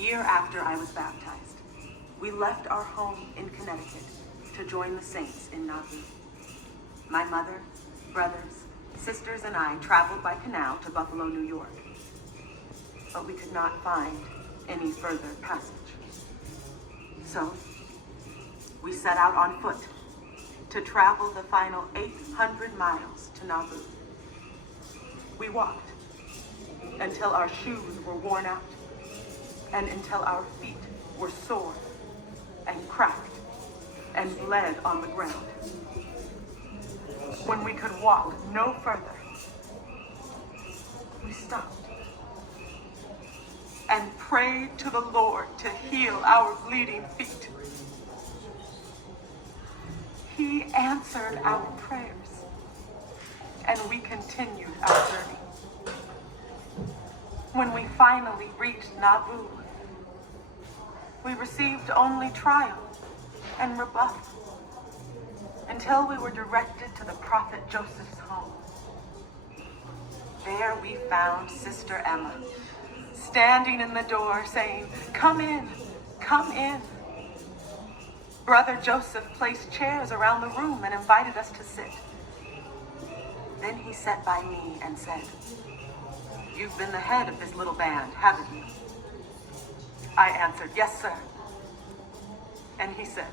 year after I was baptized, we left our home in Connecticut to join the saints in Nauvoo. My mother, brothers, sisters, and I traveled by canal to Buffalo, New York, but we could not find any further passage. So, we set out on foot to travel the final 800 miles to Nauvoo. We walked until our shoes were worn out and until our feet were sore and cracked and bled on the ground. When we could walk no further, we stopped and prayed to the Lord to heal our bleeding feet. He answered our prayers, and we continued our journey. When we finally reached Nauvoo, we received only trial and rebuff until we were directed to the prophet Joseph's home. There we found Sister Emma, standing in the door saying, "Come in, come in." Brother Joseph placed chairs around the room and invited us to sit. Then he sat by me and said, "You've been the head of this little band, haven't you?" I answered, "Yes, sir." And he said,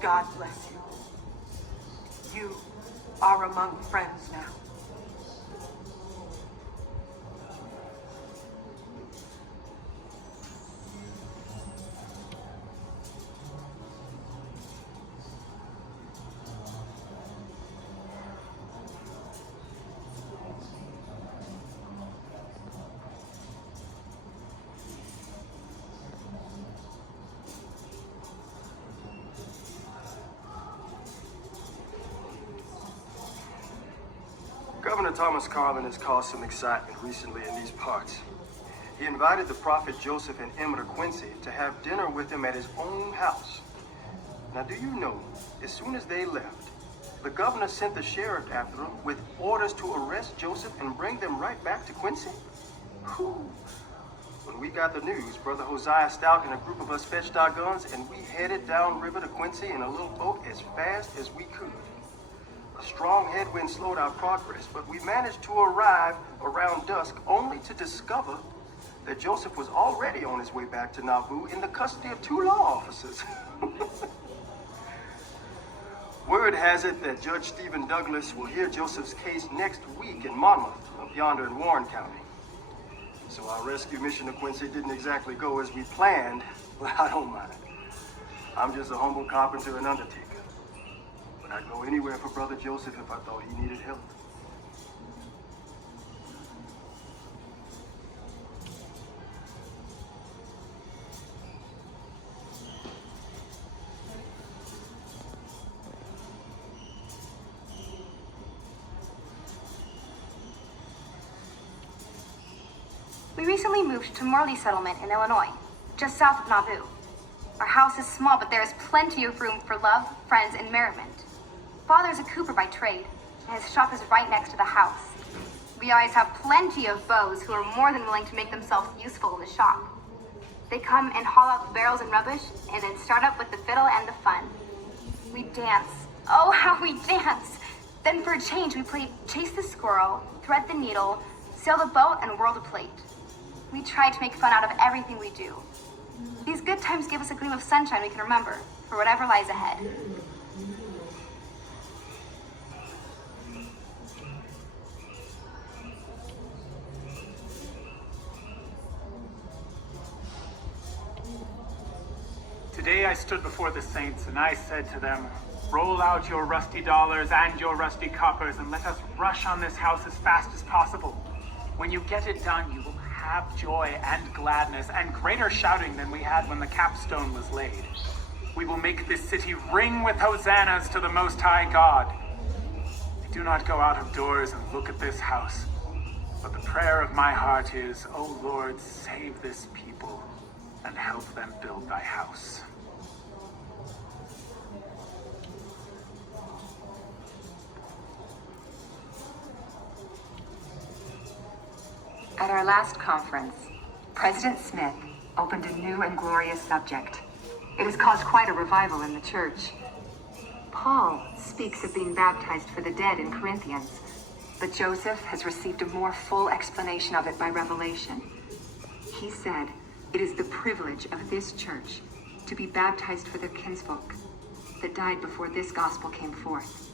"God bless you. You are among friends now." Governor Thomas Carlin has caused some excitement recently in these parts. He invited the prophet Joseph and Emma to Quincy to have dinner with him at his own house. Now, do you know, as soon as they left, the governor sent the sheriff after them with orders to arrest Joseph and bring them right back to Quincy? Whew. When we got the news, Brother Hosea Stout and a group of us fetched our guns and we headed downriver to Quincy in a little boat as fast as we could. A strong headwind slowed our progress, but we managed to arrive around dusk only to discover that Joseph was already on his way back to Nauvoo in the custody of 2 law officers. Word has it that Judge Stephen Douglas will hear Joseph's case next week in Monmouth, up yonder in Warren County. So our rescue mission to Quincy didn't exactly go as we planned, but I don't mind. I'm just a humble carpenter and undertaker. But I'd go anywhere for Brother Joseph if I thought he needed help. We recently moved to Morley Settlement in Illinois, just south of Nauvoo. Our house is small, but there is plenty of room for love, friends, and merriment. Father's a cooper by trade, and his shop is right next to the house. We always have plenty of beaus who are more than willing to make themselves useful in the shop. They come and haul out the barrels and rubbish, and then start up with the fiddle and the fun. We dance. Oh, how we dance! Then for a change, we play chase the squirrel, thread the needle, sail the boat, and whirl the plate. We try to make fun out of everything we do. These good times give us a gleam of sunshine we can remember for whatever lies ahead. Today I stood before the saints and I said to them, "Roll out your rusty dollars and your rusty coppers and let us rush on this house as fast as possible. When you get it done, you will have joy and gladness and greater shouting than we had when the capstone was laid. We will make this city ring with hosannas to the Most High God. I do not go out of doors and look at this house, but the prayer of my heart is, O Lord, save this people and help them build thy house." At our last conference, President Smith opened a new and glorious subject. It has caused quite a revival in the church. Paul speaks of being baptized for the dead in Corinthians, but Joseph has received a more full explanation of it by revelation. He said, it is the privilege of this church to be baptized for their kinsfolk that died before this gospel came forth.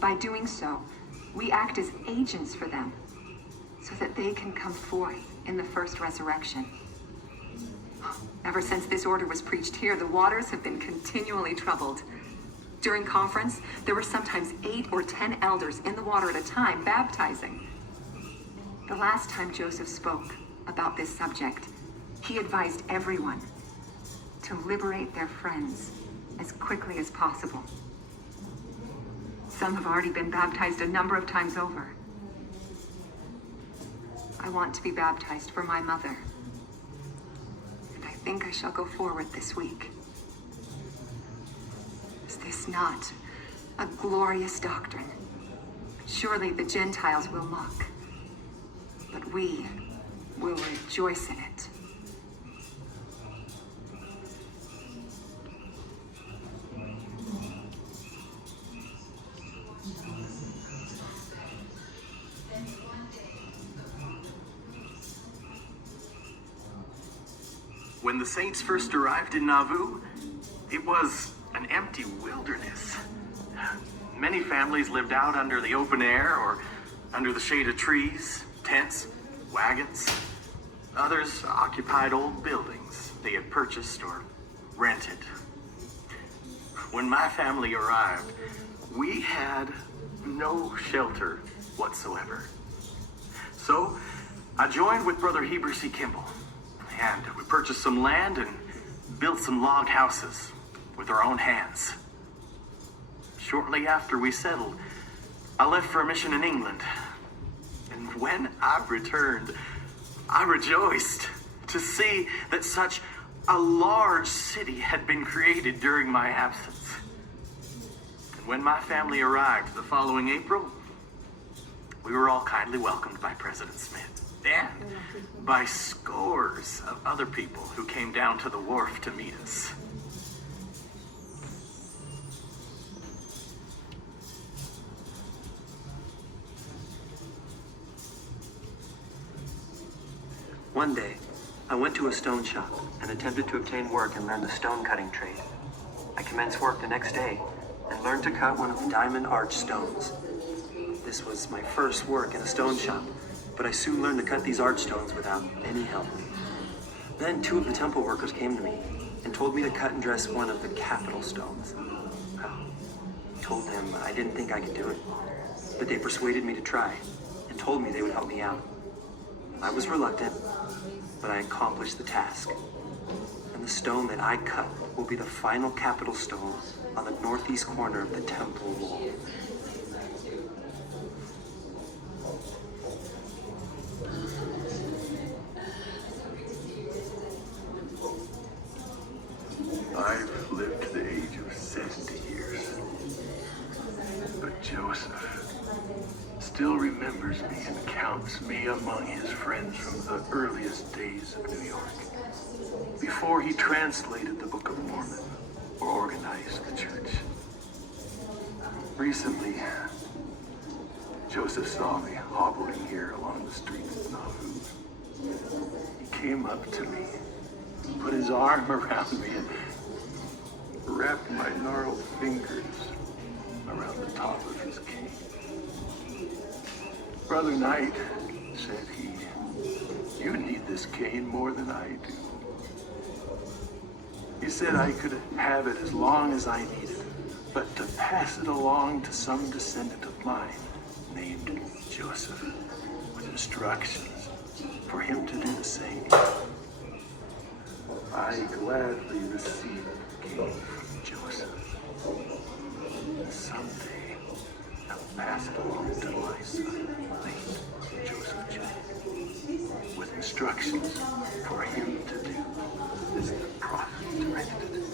By doing so, we act as agents for them so that they can come forth in the first resurrection. Ever since this order was preached here, the waters have been continually troubled. During conference, there were sometimes 8 or 10 elders in the water at a time baptizing. The last time Joseph spoke about this subject, he advised everyone to liberate their friends as quickly as possible. Some have already been baptized a number of times over. I want to be baptized for my mother, and I think I shall go forward this week. Is this not a glorious doctrine? Surely the Gentiles will mock, but we will rejoice in it. When the Saints first arrived in Nauvoo, it was an empty wilderness. Many families lived out under the open air or under the shade of trees, tents, wagons. Others occupied old buildings they had purchased or rented. When my family arrived, we had no shelter whatsoever. So I joined with Brother Heber C. Kimball, and we purchased some land and built some log houses with our own hands. Shortly after we settled, I left for a mission in England. And when I returned, I rejoiced to see that such a large city had been created during my absence. And when my family arrived the following April, we were all kindly welcomed by President Smith and by scores of other people who came down to the wharf to meet us. One day, I went to a stone shop and attempted to obtain work and learn the stone cutting trade. I commenced work the next day and learned to cut one of the diamond arch stones. This was my first work in a stone shop, but I soon learned to cut these arch stones without any help. Then 2 of the temple workers came to me and told me to cut and dress one of the capital stones. I told them I didn't think I could do it, but they persuaded me to try and told me they would help me out. I was reluctant, but I accomplished the task. And the stone that I cut will be the final capital stone on the northeast corner of the temple wall. I've lived to the age of 70 years. But Joseph still remembers me and counts me among his friends from the earliest days of New York, before he translated the Book of Mormon or organized the church. Recently, Joseph saw me hobbling here along the streets of Nauvoo. He came up to me, put his arm around me, and wrapped my gnarled fingers around the top of his cane. Brother Knight, said he, you need this cane more than I do. He said I could have it as long as I needed, but to pass it along to some descendant of mine named Joseph, with instructions for him to do the same. I gladly received the cane from Joseph. Someday, I'll pass it along to my son, named Joseph J., with instructions for him to do as the prophet directed.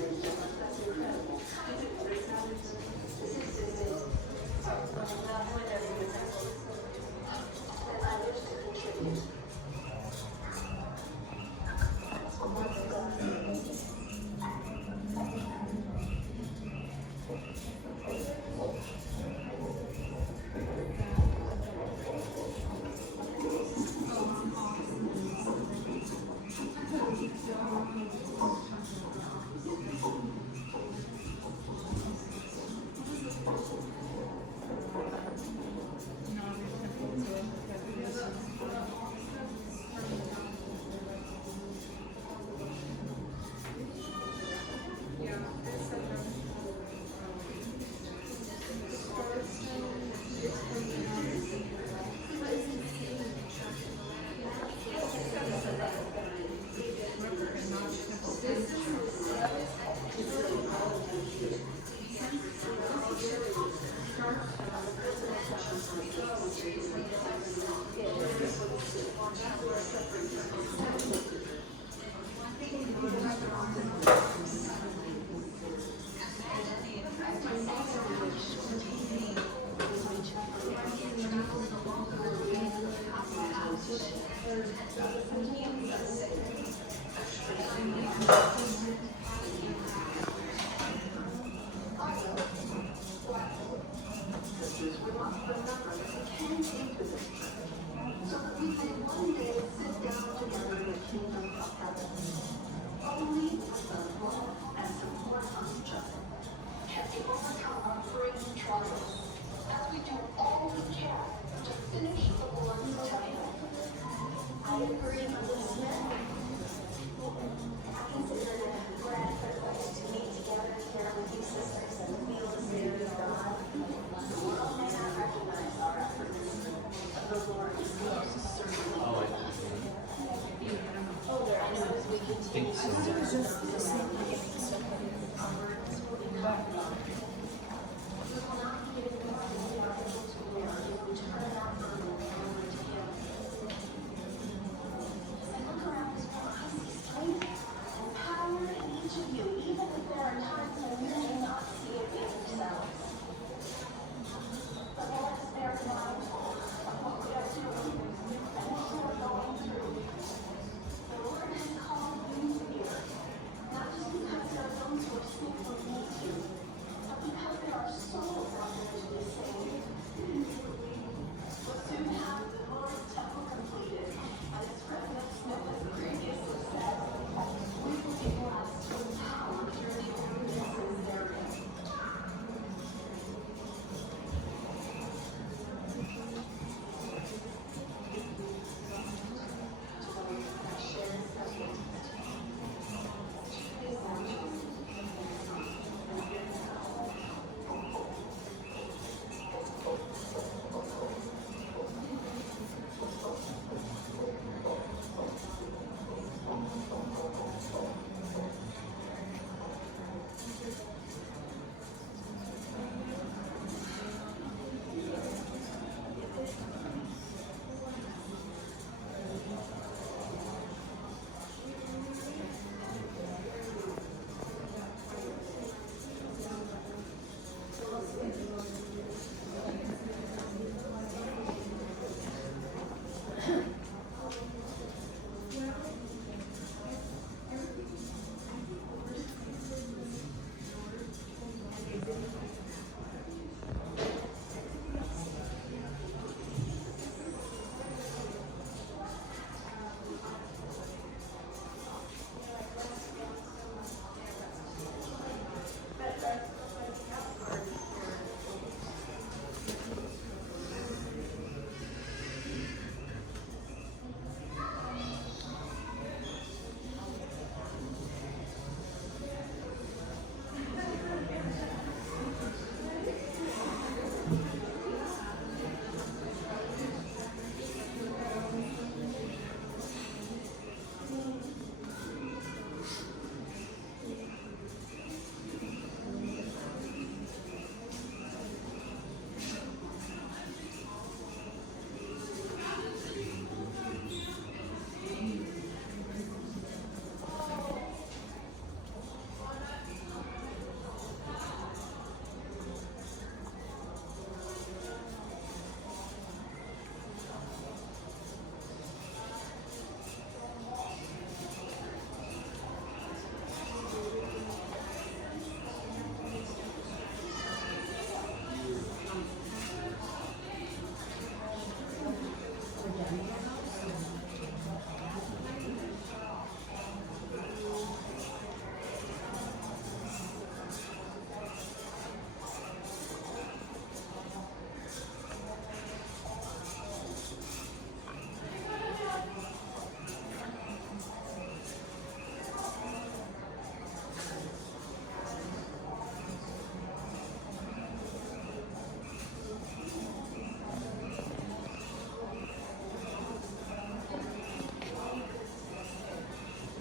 Only